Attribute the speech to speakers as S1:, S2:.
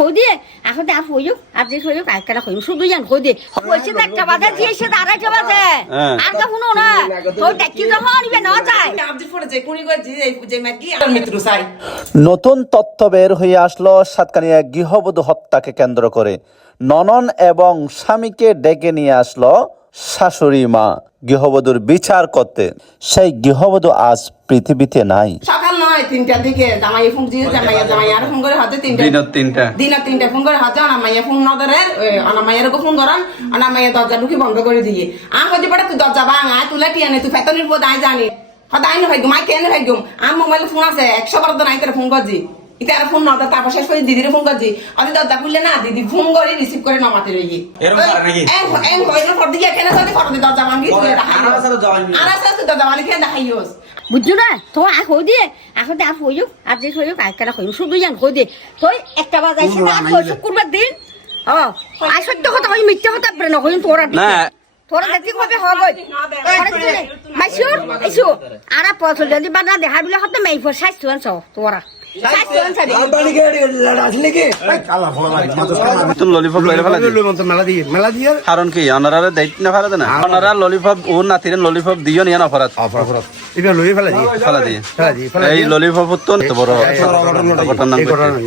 S1: কই এখন আর হইও আর যে হইও কালকে হইও শুধু জান কই হইছে তো একটা বাজে দিয়েছে তো আড়াইটা বাজে
S2: হ্যাঁ।
S1: আর তো শুনো না তোর ট্যাক্সি যখন নিবে না যায়।
S3: আব্দুল পরে যে কুড়ি করে যে যে ম্যাকি আর মিত্র চাই।
S2: নতুন তথ্য বের হয়ে আসলো সাতকানিয়া গৃহবধূ হত্যাকে কেন্দ্র করে। ননন এবং স্বামীকে ডেকে নিয়ে আসলো শাশুড়ি মা গৃহবধূর বিচার করতে। সেই গৃহবধূ আজ পৃথিবীতে নাই।
S3: সকাল তিনটার দিকে জামাই ফোন দিয়ে জামাইয়া জামাইয়া আর ফোন করে হতে তিনটা
S2: দিনের তিনটা
S3: দিনের তিনটা ফোন করে হতে অনামাইয়া ফোন ন ধরে অনামাইয়ার ফোন ধরান অনামাইয়া দরজা ঢুকি বন্ধ করে দিয়ে আম হতে পারে তুই দরজা ভাঙা তুলে টিয়ানে তুই ফেতনির পর দায় জানি সদাই no ভাইগুম I can ভাইগুম um mobile phone আছে একশো বার তো নাই তার ফোন করছি ইতা আর ফোন নটা তারপর শেষ করে দিদির ফোন করছি অতি দরজা খুললে না দিদি ফোন করে রিসিভ করে নমাতে রইয়ে
S4: এরকম করে নাকি?
S3: এন হইল ফর দিকে কেন যদি ফর দিয়ে দরজা ভাঙি তুই
S4: আর আছে তো
S3: তুই দরজা ভাঙি কেন দেখাইওস
S1: বুঝছ না? তো আর হই দিয়ে এখন আর হইও আর যে হইও কালকে হইও শুধু জান কই দিয়ে। তুই একটা বাজাইছে আর কুরবার দিন ও আই সত্য কথা কই মিথ্যা কথা বলে না তোরা
S2: না।
S1: তোরা দেখি কবে হবে? মাইশুর এসো আরা যদি দেখা বিলে হতে মাই ফর সাইজ আনছ তোরা।
S2: কারণ কি অনারারে দায়িত্ব না ফেলা দেনা? অনারা ললিপপ ও নাতিরে ললিপপ দিও নিয়ে না ফরাত।
S4: এবার লই ফেলা দিয়ে।
S2: ফেলা দিয়ে।
S4: ফেলা দিয়ে
S2: এই ললিপপ তো বড়
S4: ঘটনা